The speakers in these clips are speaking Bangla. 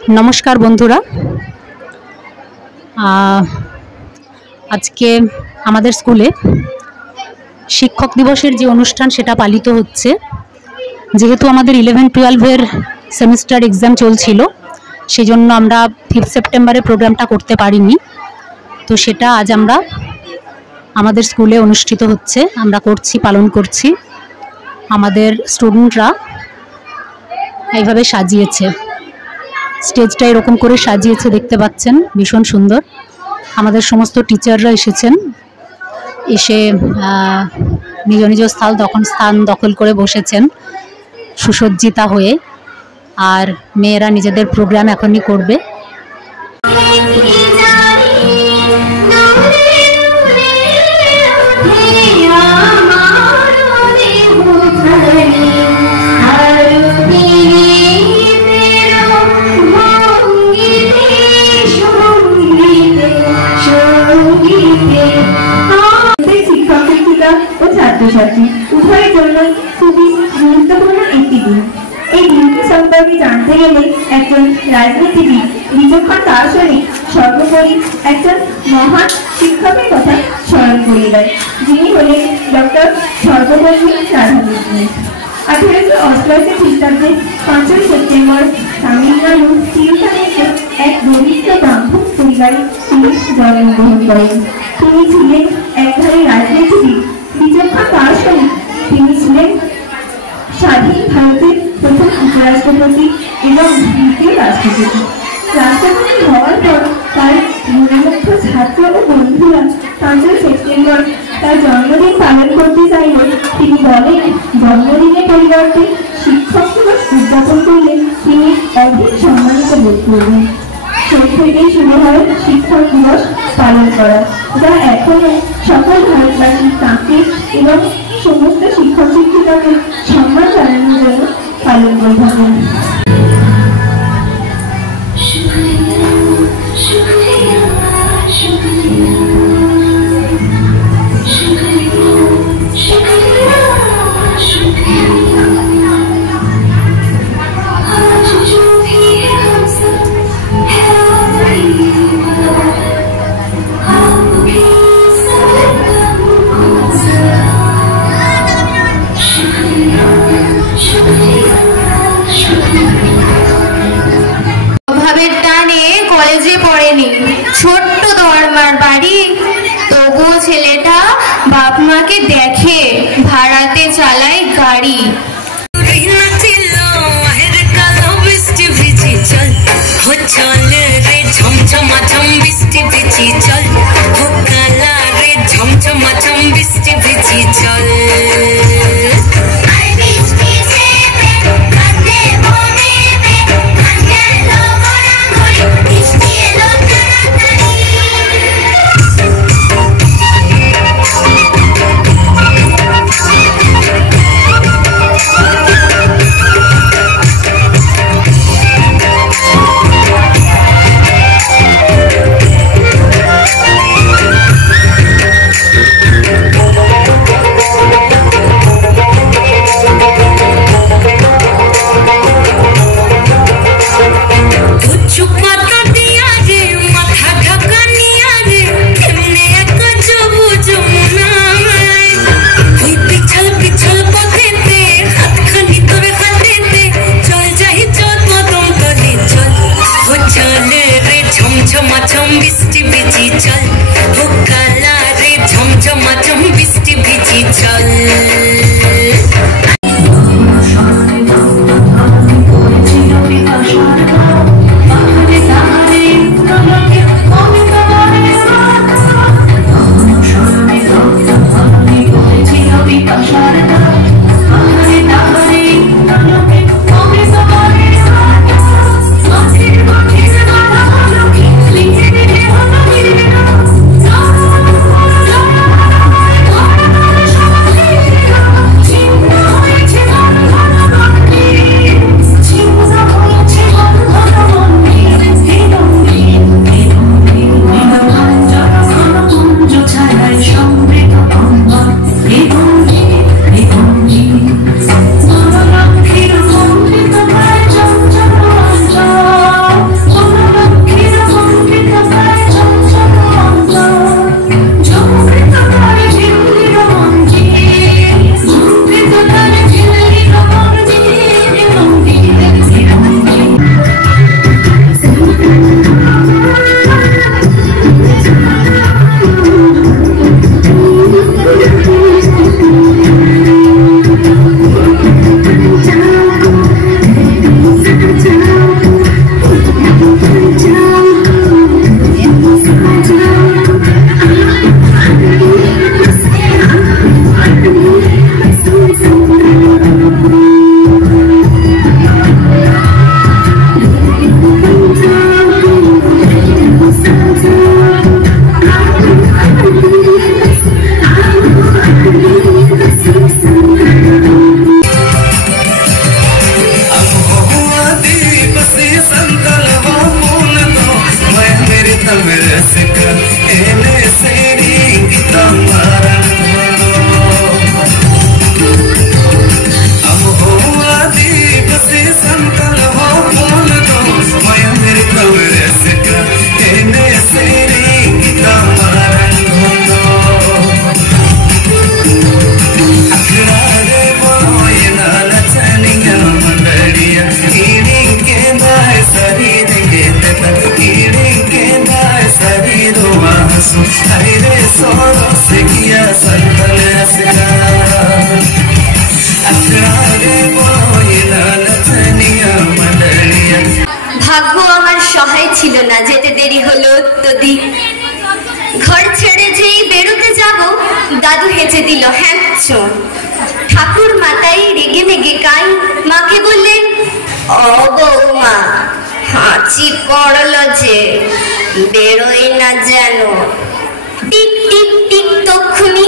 नमस्कार बंधुरा आज के आमादेर स्कूले शिक्षक दिवसेर जे अनुष्ठान सेटा पालित होच्छे। जेहेतु आमादेर 11-12 सेमिस्टार एग्जाम चलछिलो सेजोन्नो आमरा 5 सेप्टेम्बरे प्रोग्रामटा करते पारिनी, तो सेटा आज आमरा आमादेर स्कूले अनुष्ठित होच्छे, आमरा करछि पालन करछि। आमादेर स्टुडेंटरा এইভাবে সাজিয়েছে, স্টেজটা এরকম করে সাজিয়েছে দেখতে পাচ্ছেন, ভীষণ সুন্দর। আমাদের সমস্ত টিচাররা এসেছেন, এসে নিজ নিজ স্থান দখল করে বসেছেন সুসজ্জিতা হয়ে, আর মেয়েরা নিজেদের প্রোগ্রাম এখনই করবে। उभয়ের জন্য খুবই গুরুত্বপূর্ণ একটি দিন। এই দিনটি সম্পর্কে জানতে গেলে একজন রাজনীতিবিদ বিচক্ষণ দার্শনিক সর্বোপরি একজন মহান শিক্ষকের কথা স্মরণ করিয়ে দেয়, যিনি হলেন ডক্টর সর্বপল্লী রাধাকৃষ্ণন। 1888 খ্রিস্টাব্দে 5 সেপ্টেম্বর তামিলনাড়ুর তিরুচানিতে এক দরিদ্র ব্রাহ্মণ পরিবারে তিনি জন্মগ্রহণ করেন। তিনি ছিলেন একধারে রাজনীতিবিদ, বিচক্ষণ দার্শনিক। তিনি ছিলেন স্বাধীন ভারতের প্রথম উপরাষ্ট্রপতি এবং দ্বিতীয় রাষ্ট্রপতি। রাষ্ট্রপতি হওয়ার পর তার মনোমুগ্ধ ছাত্র ও বন্ধুরা 5 সেপ্টেম্বর তার জন্মদিন পালন করতে চাইলে তিনি বলেন, জন্মদিনের পরিবর্তে শিক্ষক দিবস উদযাপন করলে তিনি অধিক সম্মানিত বোধ করবেন। সেই থেকেই শুরু হয় শিক্ষক দিবস পালন করা, যা এখনো সকল ভারতবাসী তাঁকে এবং সমস্ত শিক্ষক শিক্ষিকাকে সম্মান জানানোর জন্য পালন করে থাকেন। কলেজে পড়েনি, ছোট্ট ধর্মার বাড়ি, তবুও ছেলেটা বাপ মাকে দেখে, ভাড়াতে চালায় গাড়ি। ভাগ্য আমার সহায় ছিল না, যেতে দেরি হলো অত্যধিক। ঘর ছেড়ে যেই বেরোতে যাব, দাদু হেঁচে দিল হ্যাঁচো। ঠাকুর মাতাই রেগে মেগে কাই মাকে বললেন, ও বৌমা, হাঁচি পড়লো যে, বেরোই না যেন। টিক টিক টিক তক্ষুনি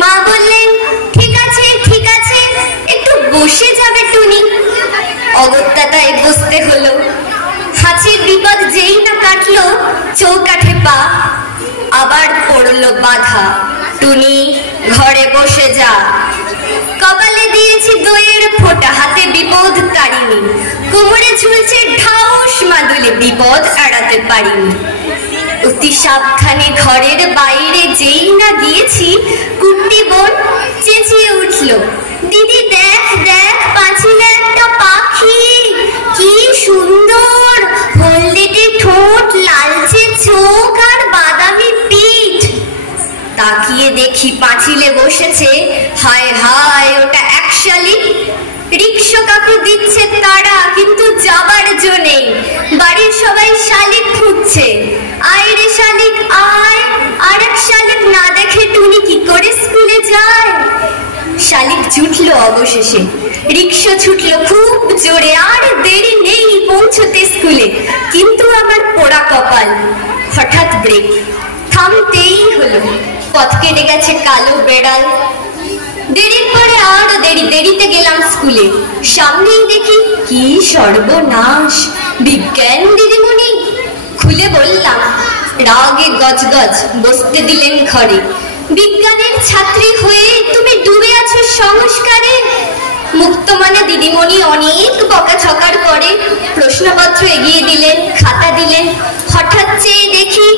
মা বললেন, ঠিক আছে ঠিক আছে, একটু বসে যাবে টুনি। অগত্যা তাই বসতে হলো। হাঁচির বিপদ যেই না কাটলো, চৌকাঠে পা আবার পড়লো বাধা। টুনি ঘরে বসে যা। কপালে দিয়েছি দইয়ের ফোঁটা, হাতে বিপদ কারিনি। কোমরে ঝুলছে ঢাউস মাদুলি, বিপদ এড়াতে পারিনি। অতি সাবধানে ঘরের বাইরে যেই না গিয়েছি, কুট্টি বোন চেঁচিয়ে উঠলো, দিদি দেখ দেখ, পাঁচিলে একটা পাখি, কি সুন্দর, হলদেটে ঠোঁট, লালচে চোখ আর বাদামি পিঠ। তাকিয়ে দেখি পাঁচিলে বসেছে, হায় হায়, ওটা এক শালিক। রিক্সা কাকু দিচ্ছে তারা, কিন্তু যাবার জো নেই। বাড়ির সবাই শালিক খুঁজছে, আয় রে শালিক আয়। আর এক শালিক না দেখে টুনি কি করে স্কুলে যায়? শালিক ছুটলো অবশেষে, রিক্সা ছুটলো খুব জোরে, আর দেরি নেই পৌঁছতে স্কুলে। কিন্তু আমার পোড়া কপাল, হঠাৎ ব্রেক, থামতেই হলো। পথ কেটে গেছে কালো বেড়াল। দেরির পরে আরো দেরি, দেরিতে গেলাম স্কুলে। সামনেই দেখি কি সর্বনাশ, বিজ্ঞান দিদিমণি। খুলে বললাম, রাগে গজগজ, বসতে দিলেন ঘরে। বিজ্ঞানের ছাত্রী হয়ে তুমি ডুবে আছো সংস্কারে। মুক্তমানে দিদিমণি অনেক বকাঝকার পরে প্রশ্নপত্র এগিয়ে দিলেন, খাতা দিলেন। হঠাৎ চেয়ে দেখি